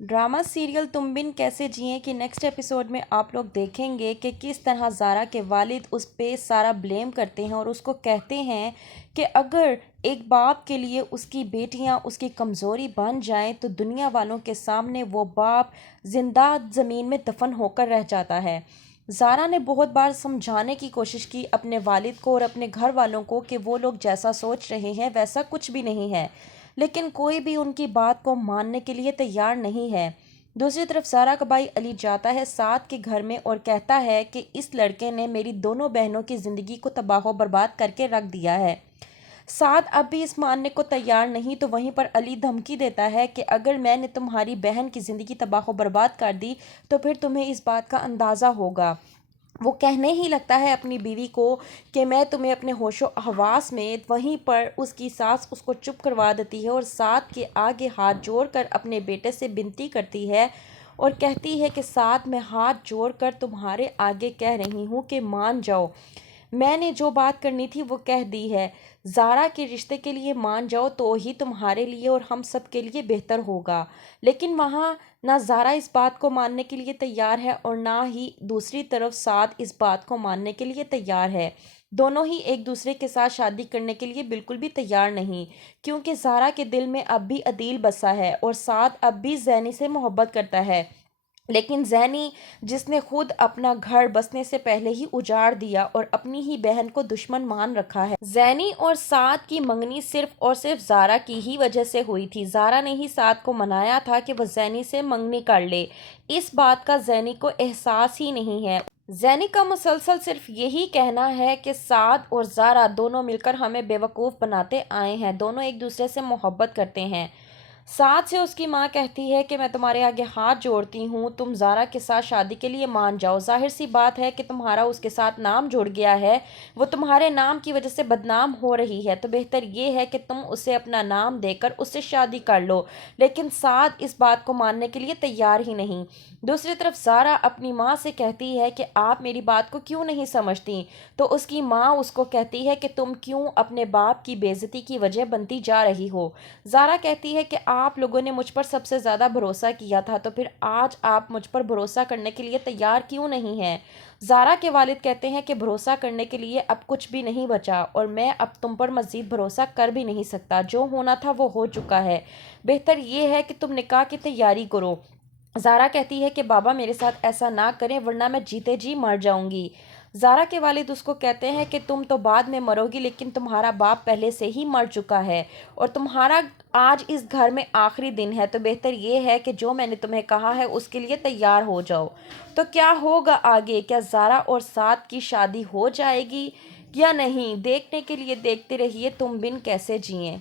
Drama serial तुम बिन कैसे जिए के नेक्स्ट एपिसोड में आप लोग देखेंगे कि किस तरह ज़ारा के वालिद उस पे सारा ब्लेम करते हैं और उसको कहते हैं कि अगर एक बाप के लिए उसकी बेटियां उसकी कमज़ोरी बन जाएं तो दुनिया वालों के सामने वो बाप जिंदा ज़मीन में दफन होकर रह जाता है। ज़ारा ने बहुत बार समझाने की कोशिश की अपने वालिद को और अपने घर वालों को कि वो लोग जैसा सोच रहे हैं वैसा कुछ भी नहीं है, लेकिन कोई भी उनकी बात को मानने के लिए तैयार नहीं है। दूसरी तरफ ज़ारा का भाई अली जाता है साद के घर में और कहता है कि इस लड़के ने मेरी दोनों बहनों की ज़िंदगी को तबाह बर्बाद करके रख दिया है। साद अब भी इस मानने को तैयार नहीं तो वहीं पर अली धमकी देता है कि अगर मैंने तुम्हारी बहन की ज़िंदगी तबाह बर्बाद कर दी तो फिर तुम्हें इस बात का अंदाज़ा होगा। वो कहने ही लगता है अपनी बीवी को कि मैं तुम्हें अपने होशो हवास में, वहीं पर उसकी सास उसको चुप करवा देती है और साद के आगे हाथ जोड़कर अपने बेटे से विनती करती है और कहती है कि साद मैं हाथ जोड़कर तुम्हारे आगे कह रही हूँ कि मान जाओ, मैंने जो बात करनी थी वो कह दी है। ज़ारा के रिश्ते के लिए मान जाओ तो ही तुम्हारे लिए और हम सब के लिए बेहतर होगा। लेकिन वहाँ ना ज़ारा इस बात को मानने के लिए तैयार है और ना ही दूसरी तरफ साद इस बात को मानने के लिए तैयार है। दोनों ही एक दूसरे के साथ शादी करने के लिए बिल्कुल भी तैयार नहीं, क्योंकि ज़ारा के दिल में अब भी अदील बसा है और साद अब भी ज़ैनी से मोहब्बत करता है। लेकिन ज़ैनी, जिसने खुद अपना घर बसने से पहले ही उजाड़ दिया और अपनी ही बहन को दुश्मन मान रखा है। ज़ैनी और साद की मंगनी सिर्फ और सिर्फ ज़ारा की ही वजह से हुई थी। ज़ारा ने ही साद को मनाया था कि वह ज़ैनी से मंगनी कर ले। इस बात का ज़ैनी को एहसास ही नहीं है। ज़ैनी का मुसलसल सिर्फ यही कहना है कि साद और ज़ारा दोनों मिलकर हमें बेवकूफ़ बनाते आए हैं, दोनों एक दूसरे से मोहब्बत करते हैं। साथ से उसकी माँ कहती है कि मैं तुम्हारे आगे हाथ जोड़ती हूँ, तुम ज़ारा के साथ शादी के लिए मान जाओ। जाहिर सी बात है कि तुम्हारा उसके साथ नाम जुड़ गया है, वो तुम्हारे नाम की वजह से बदनाम हो रही है, तो बेहतर ये है कि तुम उसे अपना नाम देकर उससे शादी कर लो। लेकिन साद इस बात को मानने के लिए तैयार ही नहीं। दूसरी तरफ ज़ारा अपनी माँ से कहती है कि आप मेरी बात को क्यों नहीं समझती, तो उसकी माँ उसको कहती है कि तुम क्यों अपने बाप की बेइज्जती की वजह बनती जा रही हो। ज़ारा कहती है कि आप लोगों ने मुझ पर सबसे ज़्यादा भरोसा किया था, तो फिर आज आप मुझ पर भरोसा करने के लिए तैयार क्यों नहीं हैं। ज़ारा के वालिद कहते हैं कि भरोसा करने के लिए अब कुछ भी नहीं बचा और मैं अब तुम पर मज़ीद भरोसा कर भी नहीं सकता, जो होना था वो हो चुका है, बेहतर ये है कि तुम निकाह की तैयारी करो। ज़ारा कहती है कि बाबा मेरे साथ ऐसा ना करें वरना मैं जीते जी मर जाऊंगी। ज़ारा के वालिद उसको कहते हैं कि तुम तो बाद में मरोगी, लेकिन तुम्हारा बाप पहले से ही मर चुका है और तुम्हारा आज इस घर में आखिरी दिन है, तो बेहतर ये है कि जो मैंने तुम्हें कहा है उसके लिए तैयार हो जाओ। तो क्या होगा आगे, क्या ज़ारा और साद की शादी हो जाएगी या नहीं, देखने के लिए देखते रहिए तुम बिन कैसे जिए।